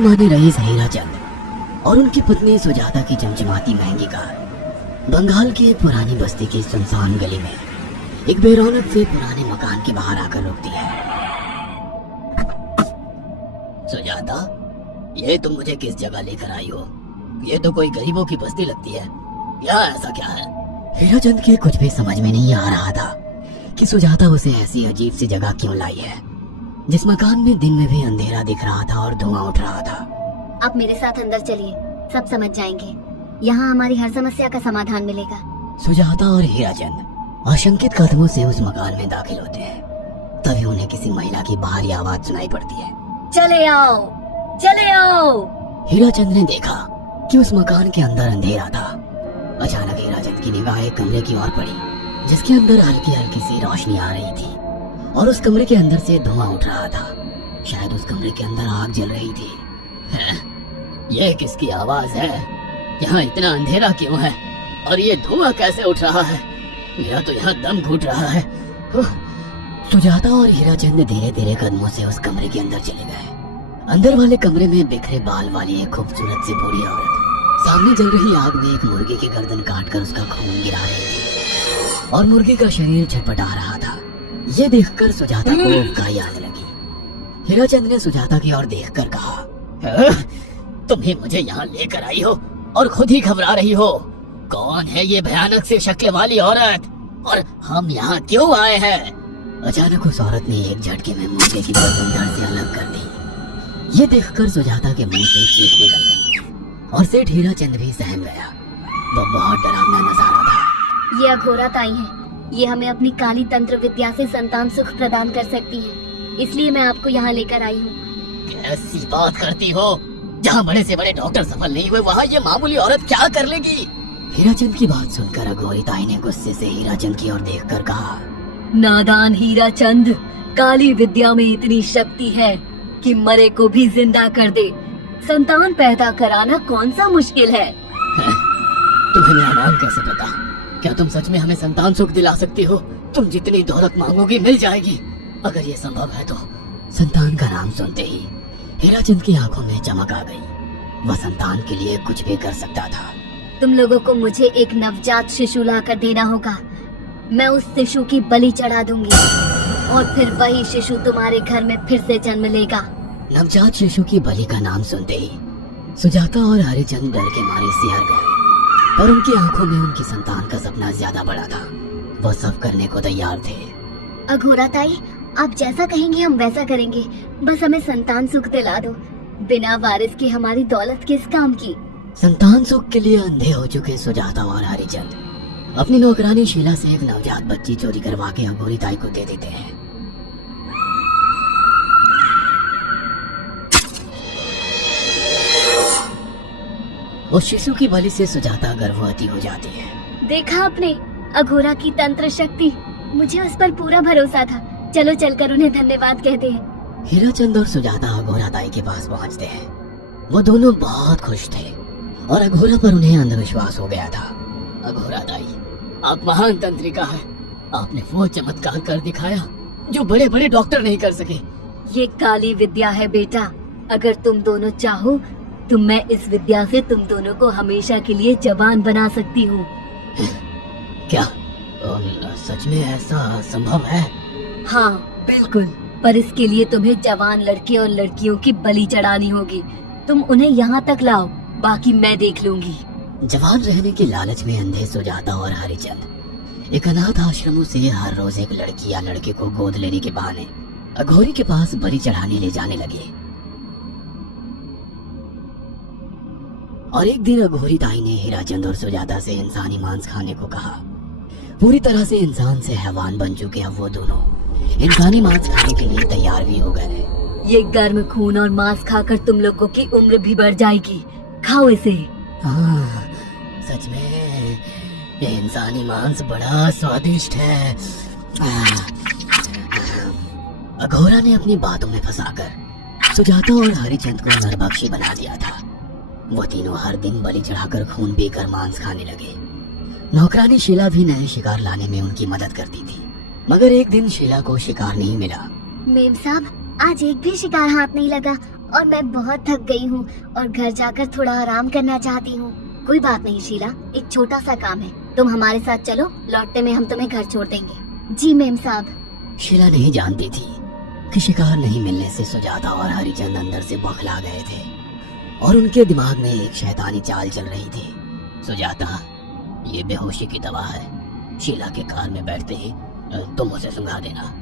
माने रईस हीराचंद और उनकी पत्नी सुजाता की चमचमाती महंगी कार बंगाल की एक पुरानी बस्ती की सुनसान गली में एक बेरौनक से पुराने मकान के बाहर आकर रुकती है। सुजाता, ये तुम मुझे किस जगह लेकर आई हो? ये तो कोई गरीबों की बस्ती लगती है। यहाँ ऐसा क्या है? हीराचंद के कुछ भी समझ में नहीं आ रहा था कि सुजाता उसे ऐसी अजीब सी जगह क्यों लाई है, जिस मकान में दिन में भी अंधेरा दिख रहा था और धुआं उठ रहा था। आप मेरे साथ अंदर चलिए, सब समझ जाएंगे। यहाँ हमारी हर समस्या का समाधान मिलेगा। सुजाता और हीराचंद आशंकित कदमों से उस मकान में दाखिल होते हैं। तभी उन्हें किसी महिला की बाहरी आवाज सुनाई पड़ती है। चले आओ, चले आओ। हीराचंद ने देखा कि उस मकान के अंदर अंधेरा था। अचानक हीराचंद की निगाह एक कमरे की ओर पड़ी, जिसके अंदर हल्की हल्की सी रोशनी आ रही थी और उस कमरे के अंदर से धुआं उठ रहा था। शायद उस कमरे के अंदर आग जल रही थी। ये किसकी आवाज है? यहाँ इतना अंधेरा क्यों है और ये धुआं कैसे उठ रहा है? मेरा तो यहाँ दम घुट रहा है। सुजाता और हीराचंद धीरे धीरे कदमों से उस कमरे के अंदर चले गए। अंदर वाले कमरे में बिखरे बाल वाली एक खूबसूरत सी बूढ़ी औरत सामने जल रही आग में एक मुर्गी की गर्दन काटकर उसका खून गिरा रही थी और मुर्गी का शरीर छटपटा रहा था। ये देखकर सुजाता को उबकाई आने लगी। हीराचंद ने सुजाता की ओर देखकर कहा, तुम ही मुझे यहाँ लेकर आई हो और खुद ही घबरा रही हो। कौन है ये भयानक सी शक्ल वाली औरत और हम यहाँ क्यों आए हैं? अचानक उस औरत ने एक झटके में मुर्गे की गर्दन धड़ से अलग कर दी। ये देखकर सुजाता के मुंह से चीख निकल गई और सेठ हीराचंद भी सहम गया। वो बहुत डरावना नजारा था। ये अघोरा ताई है। ये हमें अपनी काली तंत्र विद्या से संतान सुख प्रदान कर सकती है, इसलिए मैं आपको यहाँ लेकर आई हूँ। कैसी बात करती हो? जहाँ बड़े से बड़े डॉक्टर सफल नहीं हुए, वहाँ ये मामूली औरत क्या कर लेगी? हीराचंद की बात सुनकर अघोरी ताई ने गुस्से से हीराचंद की ओर देखकर कहा, नादान हीराचंद, काली विद्या में इतनी शक्ति है कि मरे को भी जिंदा कर दे। संतान पैदा कराना कौन सा मुश्किल है? तुम्हें मेरा नाम कैसे पता? क्या तुम सच में हमें संतान सुख दिला सकती हो? तुम जितनी दौलत मांगोगी मिल जाएगी, अगर ये संभव है तो। संतान का नाम सुनते ही हीराचंद की आंखों में चमक आ गई। वह संतान के लिए कुछ भी कर सकता था। तुम लोगों को मुझे एक नवजात शिशु लाकर देना होगा। मैं उस शिशु की बलि चढ़ा दूंगी और फिर वही शिशु तुम्हारे घर में फिर से जन्म लेगा। नवजात शिशु की बलि का नाम सुनते ही सुजाता और हरिचंद डर के मारे सिहर गए, पर उनकी आंखों में उनकी संतान का सपना ज्यादा बड़ा था। वो सब करने को तैयार थे। अघोरा ताई, आप जैसा कहेंगे हम वैसा करेंगे। बस हमें संतान सुख दिला दो। बिना वारिस के हमारी दौलत किस काम की? संतान सुख के लिए अंधे हो चुके सुजाता और हरिचंद अपनी नौकरानी शीला से एक नवजात बच्ची चोरी करवा के अघोरी ताई को दे देते हैं। उस शिशु की बलि से सुजाता गर्भवती हो जाती है। देखा आपने अघोरा की तंत्र शक्ति? मुझे उस पर पूरा भरोसा था। चलो चलकर उन्हें धन्यवाद कहते हैं। हीराचंद और सुजाता अघोरा ताई के पास पहुंचते हैं। वो दोनों बहुत खुश थे और अघोरा पर उन्हें अंधविश्वास हो गया था। अघोरा ताई, आप महान तंत्रिका हैं। आपने वो चमत्कार कर दिखाया जो बड़े बड़े डॉक्टर नहीं कर सके। ये काली विद्या है बेटा। अगर तुम दोनों चाहो तो मैं इस विद्या से तुम दोनों को हमेशा के लिए जवान बना सकती हूँ। क्या सच में ऐसा संभव है? हाँ बिल्कुल, पर इसके लिए तुम्हें जवान लड़के और लड़कियों की बलि चढ़ानी होगी। तुम उन्हें यहाँ तक लाओ, बाकी मैं देख लूंगी। जवान रहने के लालच में अंधे सुजाता और हरिचंद एक अनाथ आश्रमों से हर रोज एक लड़की या लड़के को गोद लेने के बहाने अघोरी के पास बलि चढ़ाने ले जाने लगे। और एक दिन अघोरी ताई ने हीराचंद और सुजाता से इंसानी मांस खाने को कहा। पूरी तरह से इंसान से हैवान बन चुके अब वो दोनों इंसानी मांस खाने के लिए तैयार भी हो गए। ये गर्म खून और मांस खाकर तुम लोगों की उम्र भी बढ़ जाएगी। खाओ इसे। हाँ, सच में ये इंसानी मांस बड़ा स्वादिष्ट है। अघोरा ने अपनी बातों में फंसाकर सुजाता और हरिचंद को नरभक्षी बना दिया था। वो तीनों हर दिन बलि चढ़ाकर खून पीकर मांस खाने लगे। नौकरानी शीला भी नए शिकार लाने में उनकी मदद करती थी, मगर एक दिन शीला को शिकार नहीं मिला। मेम साहब, आज एक भी शिकार हाथ नहीं लगा और मैं बहुत थक गई हूँ और घर जाकर थोड़ा आराम करना चाहती हूँ। कोई बात नहीं शीला, एक छोटा सा काम है, तुम हमारे साथ चलो, लौटते में हम तुम्हें घर छोड़ देंगे। जी मेम साहब। शीला नहीं जानती थी कि शिकार नहीं मिलने से सुजाता और हरिचंद अंदर से बौखला गए थे और उनके दिमाग में एक शैतानी चाल चल रही थी। सुजाता, ये बेहोशी की दवा है, शीला के कार में बैठते ही तुम उसे सुंघा देना।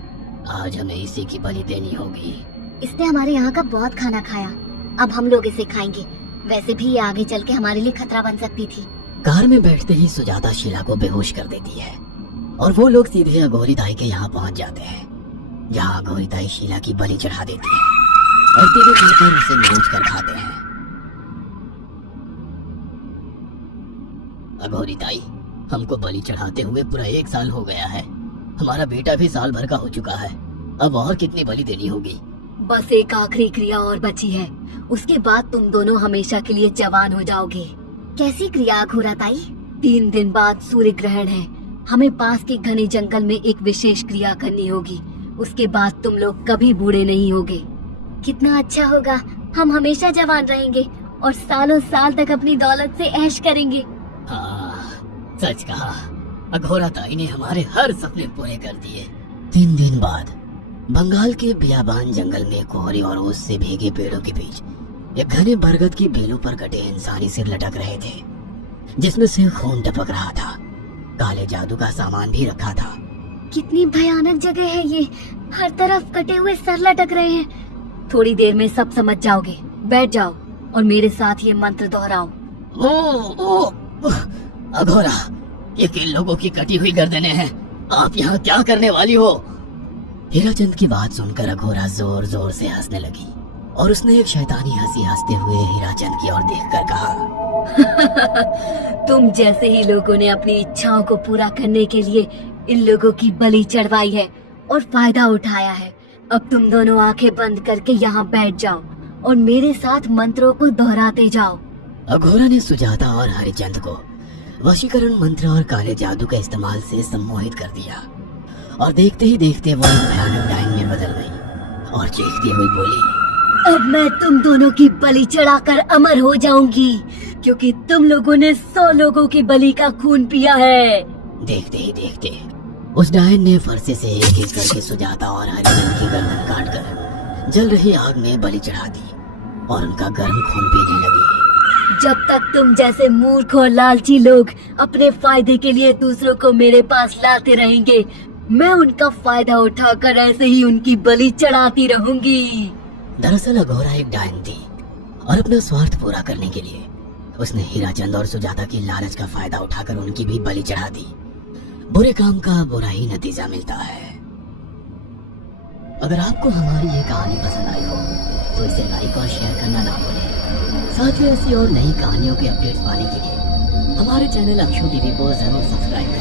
आज हमें इसी की बलि देनी होगी। इसने हमारे यहाँ का बहुत खाना खाया, अब हम लोग इसे खाएंगे। वैसे भी ये आगे चल के हमारे लिए खतरा बन सकती थी। कार में बैठते ही सुजाता शीला को बेहोश कर देती है और वो लोग सीधे अघोरी ताई के यहाँ पहुँच जाते हैं, जहाँ अघोरी ताई शीला की बलि चढ़ा देती है और तीनों मिलकर उसे नोच कर खाते हैं। अघोरी ताई, हमको बलि चढ़ाते हुए पूरा 1 साल हो गया है। हमारा बेटा भी साल भर का हो चुका है। अब और कितनी बलि देनी होगी? बस एक आखिरी क्रिया और बची है, उसके बाद तुम दोनों हमेशा के लिए जवान हो जाओगे। कैसी क्रिया अघोरा ताई? 3 दिन बाद सूर्य ग्रहण है, हमें पास के घने जंगल में एक विशेष क्रिया करनी होगी। उसके बाद तुम लोग कभी बूढ़े नहीं होगे। कितना अच्छा होगा, हम हमेशा जवान रहेंगे और सालों साल तक अपनी दौलत से ऐश करेंगे। हाँ, सच कहा। अघोरा ताई ने हमारे हर सपने पूरे कर दिए। 3 दिन बाद बंगाल के बियाबान जंगल में कोहरे और ओस से भीगे पेड़ों के बीच एक घने बरगद की बेलों पर कटे इंसानी सिर लटक रहे थे, जिसमें से खून टपक रहा था। काले जादू का सामान भी रखा था। कितनी भयानक जगह है ये, हर तरफ कटे हुए सर लटक रहे हैं। थोड़ी देर में सब समझ जाओगे, बैठ जाओ और मेरे साथ ये मंत्र दोहराओ। ओ, अघोरा, ये किन लोगों की कटी हुई गर्दनें हैं? आप यहाँ क्या करने वाली हो? हीराचंद की बात सुनकर अघोरा जोर जोर से हंसने लगी और उसने एक शैतानी हंसी हंसते हुए हीराचंद की ओर देखकर कहा, तुम जैसे ही लोगों ने अपनी इच्छाओं को पूरा करने के लिए इन लोगों की बलि चढ़वाई है और फायदा उठाया है। अब तुम दोनों आंखें बंद करके यहाँ बैठ जाओ और मेरे साथ मंत्रों को दोहराते जाओ। अघोरा ने सुजाता और हरिचंद को वशीकरण मंत्र और काले जादू का इस्तेमाल से सम्मोहित कर दिया और देखते ही देखते वो एक भयानक डायन में बदल गई और चीखती हुई बोली, अब मैं तुम दोनों की बलि चढ़ाकर अमर हो जाऊंगी, क्योंकि तुम लोगों ने 100 लोगों की बलि का खून पिया है। देखते ही देखते उस डायन ने फरसे से एक एक करके सुजाता और हरिचंद की गर्दन काट कर जल रही आग में बलि चढ़ा दी और उनका गर्म खून पीने लगी। जब तक तुम जैसे मूर्ख और लालची लोग अपने फायदे के लिए दूसरों को मेरे पास लाते रहेंगे, मैं उनका फायदा उठाकर ऐसे ही उनकी बलि चढ़ाती रहूंगी। दरअसल अघोरा एक डायन थी और अपना स्वार्थ पूरा करने के लिए उसने हीराचंद और सुजाता की लालच का फायदा उठाकर उनकी भी बलि चढ़ा दी। बुरे काम का बुरा ही नतीजा मिलता है। अगर आपको हमारी ये कहानी पसंद आई हो तो इसे लाइक और शेयर करना ना भूलें। साथ ही ऐसी और नई कहानियों के अपडेट्स पाने के लिए हमारे चैनल अक्षु टीवी को जरूर सब्सक्राइब करें।